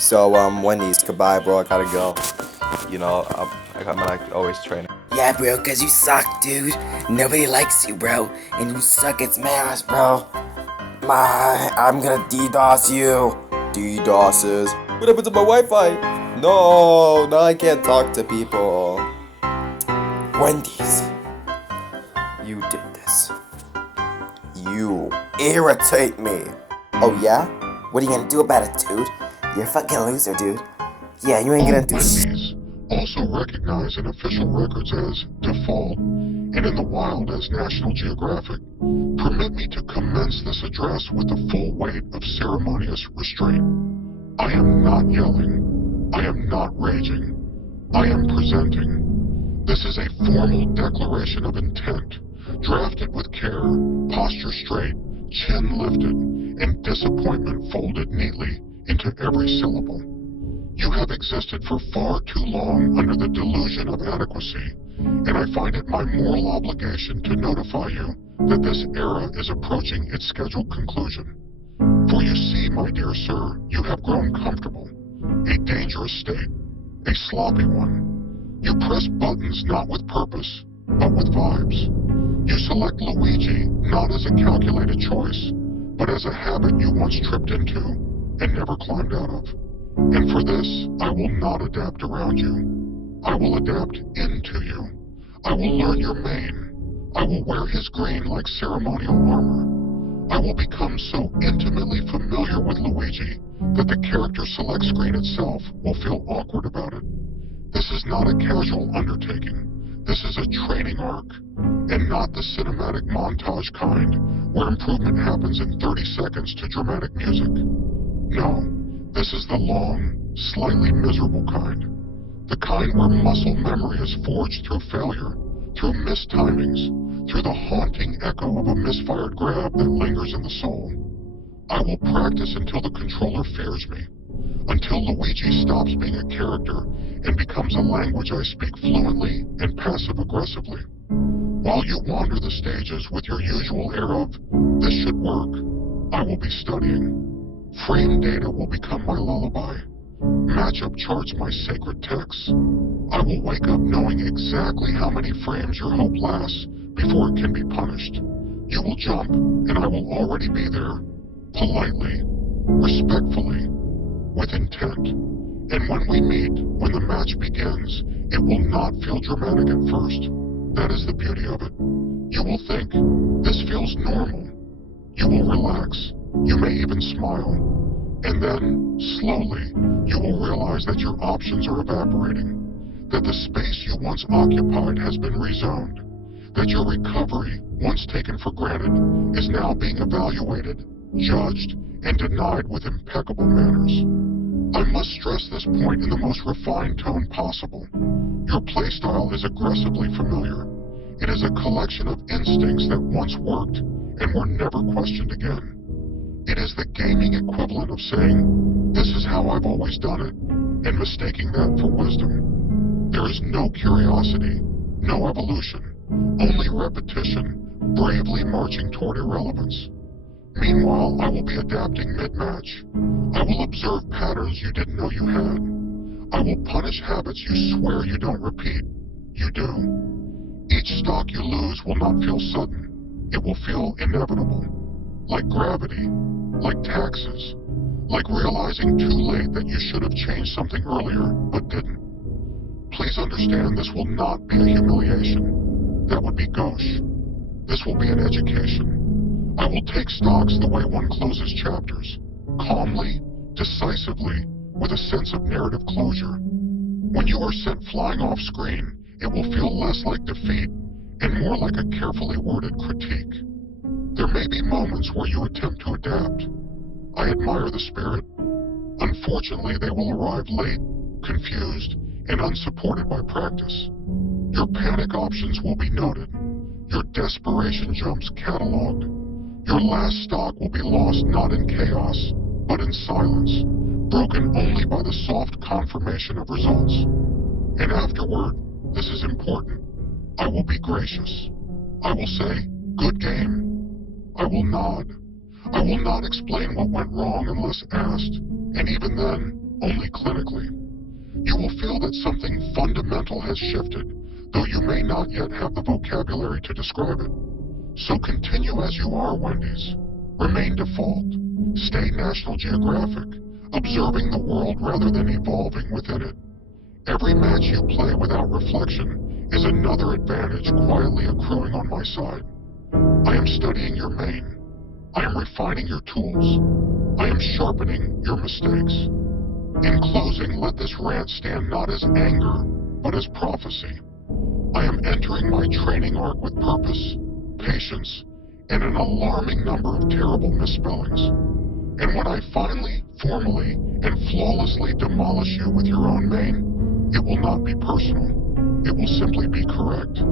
So, Wendy's, goodbye, bro. I gotta go. I got my always training. Yeah, bro, cause you suck, dude. Nobody likes you, bro. And you suck at Smash, bro. I'm gonna DDoS you. DDoSes. What happened to my Wi-Fi? No, now I can't talk to people. Wendy's. You did this. You irritate me. Oh, yeah? What are you gonna do about it, dude? You're a fucking loser, dude. Yeah, you ain't gonna do Wendy's, also recognized in official records as default and in the wild as National Geographic, permit me to commence this address with the full weight of ceremonious restraint. I am not yelling. I am not raging. I am presenting. This is a formal declaration of intent, drafted with care, posture straight, chin lifted, and disappointment folded neatly into every syllable. You have existed for far too long under the delusion of adequacy, and I find it my moral obligation to notify you that this era is approaching its scheduled conclusion. For you see, my dear sir, you have grown comfortable. A dangerous state, a sloppy one. You press buttons not with purpose, but with vibes. You select Luigi not as a calculated choice, but as a habit you once tripped into and never climbed out of. And for this, I will not adapt around you. I will adapt into you. I will learn your mane. I will wear his green like ceremonial armor. I will become so intimately familiar with Luigi that the character select screen itself will feel awkward about it. This is not a casual undertaking. This is a training arc, and not the cinematic montage kind where improvement happens in 30 seconds to dramatic music. No. This is the long, slightly miserable kind. The kind where muscle memory is forged through failure, through missed timings, through the haunting echo of a misfired grab that lingers in the soul. I will practice until the controller fears me, until Luigi stops being a character and becomes a language I speak fluently and passive-aggressively. While you wander the stages with your usual air of, this should work, I will be studying. Frame data will become my lullaby. Matchup charts my sacred texts. I will wake up knowing exactly how many frames your hope lasts before it can be punished. You will jump, and I will already be there. Politely, respectfully, with intent. And when we meet, when the match begins, it will not feel dramatic at first. That is the beauty of it. You will think, this feels normal. You will relax. You may even smile. And then, slowly, you will realize that your options are evaporating, that the space you once occupied has been rezoned, that your recovery, once taken for granted, is now being evaluated, judged, and denied with impeccable manners. I must stress this point in the most refined tone possible. Your playstyle is aggressively familiar. It is a collection of instincts that once worked and were never questioned again. It is the gaming equivalent of saying, this is how I've always done it, and mistaking that for wisdom. There is no curiosity, no evolution, only repetition, bravely marching toward irrelevance. Meanwhile, I will be adapting mid-match. I will observe patterns you didn't know you had. I will punish habits you swear you don't repeat. You do. Each stock you lose will not feel sudden. It will feel inevitable. Like gravity, like taxes, like realizing too late that you should have changed something earlier, but didn't. Please understand this will not be a humiliation. That would be gauche. This will be an education. I will take stocks the way one closes chapters, calmly, decisively, with a sense of narrative closure. When you are sent flying off screen, it will feel less like defeat and more like a carefully worded critique. There may be moments where you attempt to adapt. I admire the spirit. Unfortunately, they will arrive late, confused, and unsupported by practice. Your panic options will be noted. Your desperation jumps cataloged. Your last stock will be lost not in chaos, but in silence, broken only by the soft confirmation of results. And afterward, this is important, I will be gracious. I will say, good game. I will nod. I will not explain what went wrong unless asked, and even then, only clinically. You will feel that something fundamental has shifted, though you may not yet have the vocabulary to describe it. So continue as you are, Wendy's. Remain default. Stay National Geographic, observing the world rather than evolving within it. Every match you play without reflection is another advantage quietly accruing on my side. I am studying your main. I am refining your tools. I am sharpening your mistakes. In closing, let this rant stand not as anger, but as prophecy. I am entering my training arc with purpose, patience, and an alarming number of terrible misspellings. And when I finally, formally, and flawlessly demolish you with your own main, it will not be personal. It will simply be correct.